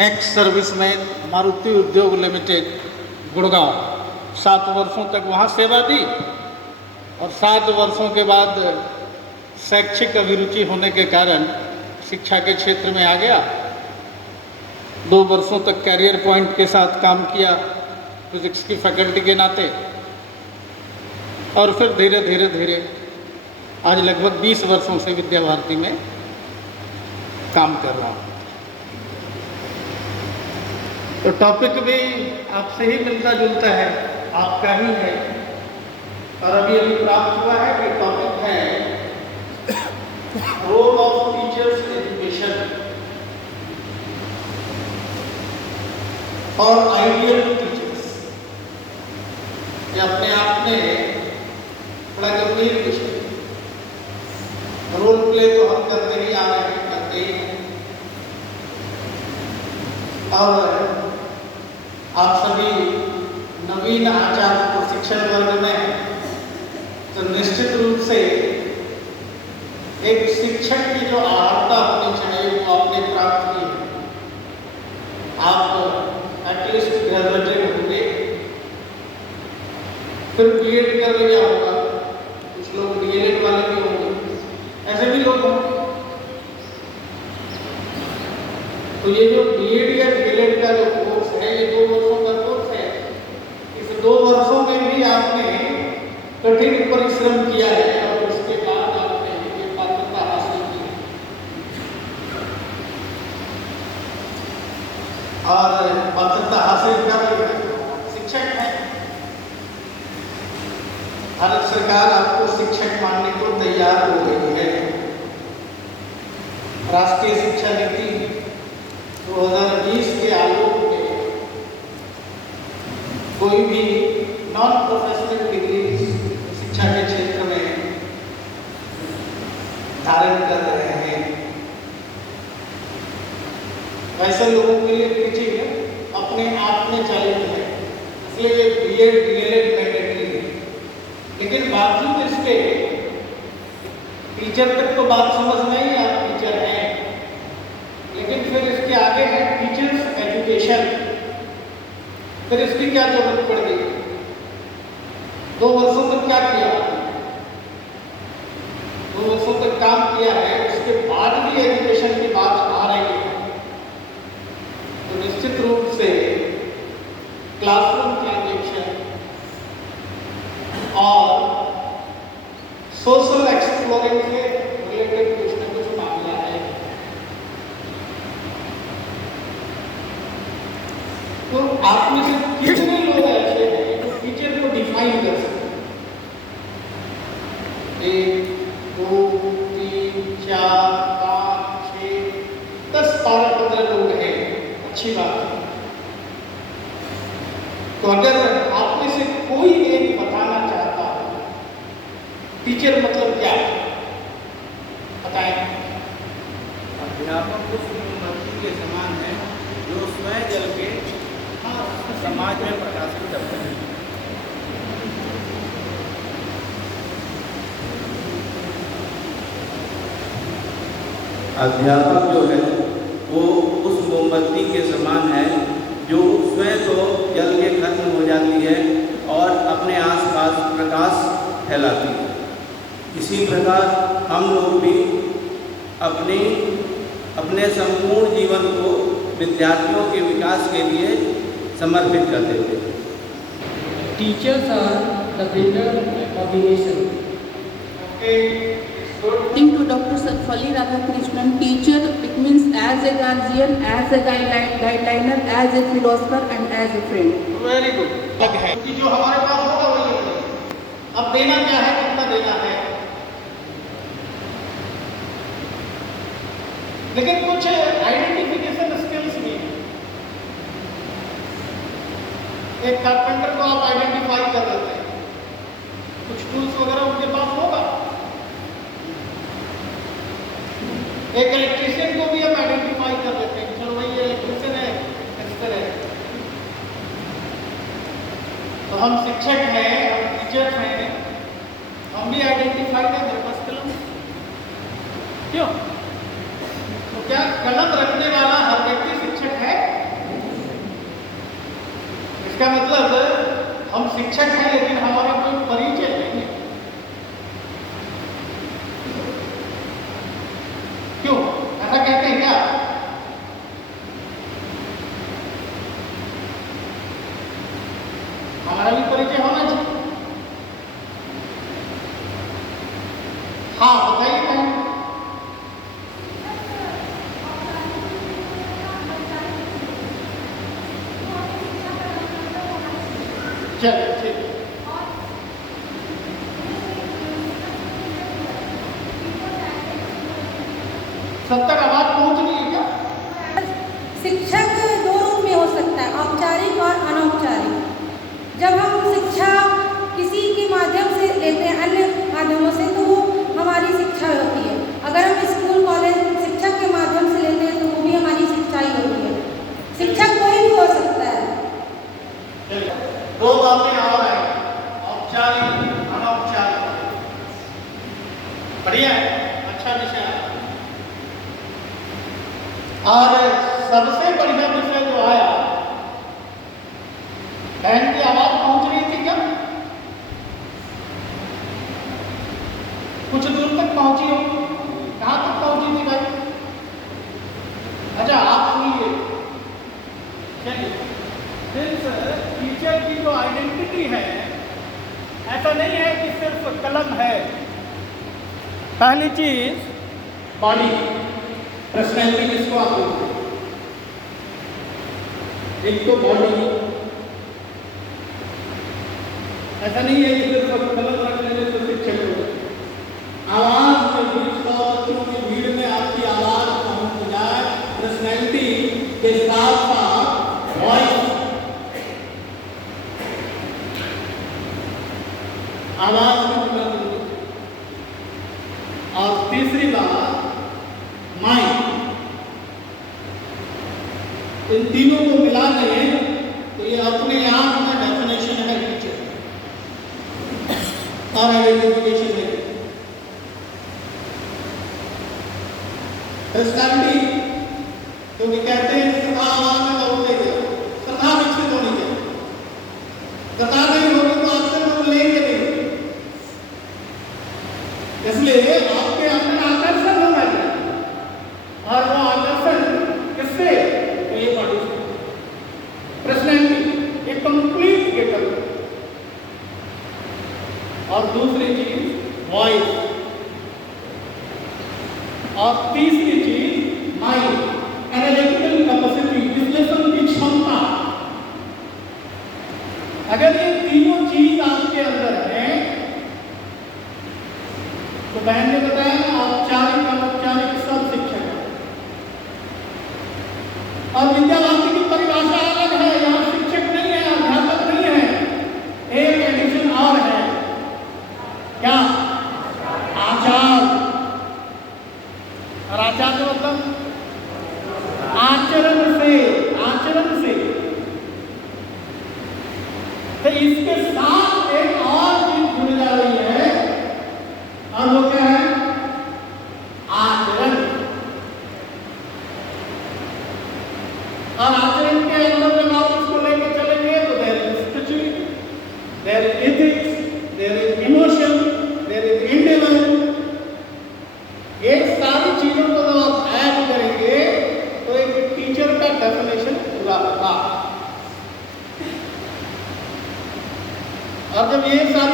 Ex serviceman Maruti उद्योग limited Gurgaon. 7 वर्षों तक वहाँ सेवा दी और 7 वर्षों के बाद शैक्षिक अभिरुचि होने के कारण शिक्षा के क्षेत्र में आ गया। 2 वर्षों तक कैरियर पॉइंट के साथ काम किया फिजिक्स की फैकल्टी के नाते, और फिर धीरे धीरे आज लगभग 20 वर्षों से विद्या भारती में काम कर रहा हूँ। तो टॉपिक भी आपसे ही मिलता जुलता है, आपका ही है, और अभी प्राप्त हुआ है कि टॉपिक है रोल ऑफ टीचर्स एजुकेशन और आइडियल टीचर्स। ये अपने आप में बड़ा गंभीर विषय। रोल प्ले तो हम करते ही आ रहे हैं, करते ही हैं, और आप सभी नवीन आचार्य प्रशिक्षण वर्ग में तो निश्चित रूप से एक शिक्षक की जो अर्हता होनी चाहिए वो आपने प्राप्त की है। आप एटलीस्ट ग्रेजुएटेड होंगे, फिर बीएड कर लिया होगा, कुछ लोग डीएलएड वाले भी होंगे, ऐसे भी लोग होंगे। तो ये जो बीएड या डीएलएड का जो कोर्स है, ये 2 वर्षों का कोर्स है। इस 2 वर्षों में भी आपने कठिन परिश्रम किया है और उसके बाद आपने ये पात्रता हासिल की और पात्रता हासिल कर शिक्षक है। भारत सरकार आपको शिक्षक मानने को तैयार हो गई है। राष्ट्रीय शिक्षा नीति 2020 के आलोक में कोई भी नॉन प्रोफेशनल डिग्री शिक्षा के क्षेत्र में धारण कर रहे हैं, वैसे लोगों के लिए टीचिंग अपने आप में चैलेंज है, इसलिए बीएड डीएलएड मैंडेटरी है। लेकिन बावजूद इसके टीचर तक तो बात समझ नहीं, आप टीचर हैं, लेकिन फिर इसके आगे है टीचर्स एजुकेशन। फिर इसकी क्या जरूरत पड़ गई? 2 वर्षों तक क्या किया? 2 वर्षों तक काम किया है, उसके बाद भी एजुकेशन की बात आ रही है, तो निश्चित रूप से क्लासरूम ट्रांजेक्शन और सोशल एक्सप्लोरेंस से रिलेटेड कुछ न कुछ मामला है। तो आप में से कितने लोग ऐसे हैं जो टीचर को डिफाइन कर सकते हैं? 1 2 3 4 5 6 10 12 15 लोग हैं, अच्छी बात है। तो अगर आप में से कोई एक बताना चाहता है टीचर मतलब क्या है, बताएं। अध्यापक उस मोमबत्ती के समान है जो स्वयं जल के समाज में प्रकाशित करते हैं। अध्यापक जो है वो उस मोमबत्ती के समान है जो स्वयं तो जल के खत्म हो जाती है और अपने आसपास प्रकाश फैलाती है। इसी प्रकार हम लोग भी अपने संपूर्ण जीवन को विद्यार्थियों के विकास के लिए समर्पित कर देते हैं। Teachers are the builder of the nation. According to Dr. Sarfali Radhakrishnan, teacher it means as a guardian, as a guideliner, as a philosopher and as a friend. Very good. है कि जो हमारे पास होगा वही है। अब देना क्या है, कितना देना है, लेकिन कुछ आइडेंटिफिकेशन स्किल्स भी हैं। एक कारपेंटर को आप आइडेंटिफाई कर लेते हैं, कुछ टूल्स वगैरह उनके पास होगा। एक इलेक्ट्रीशियन को भी हम आइडेंटिफाई कर लेते हैं, चलो भाई ये इलेक्ट्रीशियन है, इस तरह। तो हम शिक्षक हैं, हम टीचर हैं, हम भी आइडेंटिफाई हैं, मेरे पास कलम क्यों? तो क्या कलम रखने वाला हर व्यक्ति शिक्षक है? शिक्षक है लेकिन हमारा कोई परिचय नहीं है। क्यों ऐसा कहते हैं क्या? हमारा भी परिचय होना चाहिए। हाँ बताइए मैम। चलिए ठीक। सब तक आवाज पहुंच रही है क्या? शिक्षक दो रूप में हो सकता है, औपचारिक और अनौपचारिक। जब हम शिक्षा किसी के माध्यम से लेते हैं, अन्य माध्यमों से, तो वो हमारी शिक्षा होती है। अगर हम स्कूल कॉलेज शिक्षक के माध्यम से लेते हैं तो वो भी हमारी शिक्षा ही होती है। शिक्षक कोई भी हो सकता है। दो बातें और हैं, औपचारिक अनौपचारिक। बढ़िया है, अच्छा विषय है। और सबसे बढ़िया विषय जो आया, बहन की आवाज पहुंच रही थी क्या? कुछ दूर तक पहुंची हो? कहां तक पहुंची थी भाई? अच्छा आप सुनिए। चलिए, टीचर की जो आइडेंटिटी है, ऐसा नहीं है कि सिर्फ कलम है। पहली चीज बॉडी, पर्सनैलिटी किसको आप बोलते हैं? एक तो बॉडी, ऐसा नहीं है कि सिर्फ कलम रख लेने से शिक्षक हो। आवाज में भी 100 बच्चों की भीड़ में आपकी आवाज पहुंच जाए, पर्सनैलिटी के साथ साथ वॉइस, आवाज में बुलंद। और तीसरी बात माइंड। इन तीनों को मिला दें तो ये अपने आप में डेफिनेशन है टीचर और आइडेंटिफिकेशन है। पर्सनैलिटी क्योंकि कहते हैं श्रद्धा आवाज में बोलते हैं, श्रद्धा विकसित होनी चाहिए। श्रद्धा नहीं होगी तो आपसे लोग लेंगे नहीं। इसलिए आपके अंदर आकर्षण होना चाहिए, और वो आकर्षण किससे? तो ये बॉडी से। पर्सनैलिटी एक कंप्लीट गेटअप। और दूसरी चीज वॉइस, और तीसरी चीज माइंड, एनालिटिकल कैपेसिटी, विश्लेषण की क्षमता। अगर ये तीनों चीज आपके अंदर है तो बहन ने बताया ना, औपचारिक अनौपचारिक सब शिक्षक है। और विद्यार्थी की परिभाषा अलग है, यहाँ शिक्षक नहीं है, अध्यापक नहीं है। एक एडिशन और है, क्या? आचार्य। और आचार्य मतलब आचरण से, आचरण से। तो इसके साथ एक और चीज जुड़ जा रही है, और वो क्या है? आचरण। और आचरण के अंदर जब आप उसको लेकर चलेंगे तो there is spirituality, there is ethics, there is emotion, there is intellect. एक सारी चीजों को जब आप ऐड करेंगे तो एक टीचर का डेफिनेशन पूरा होगा। और जब ये सारी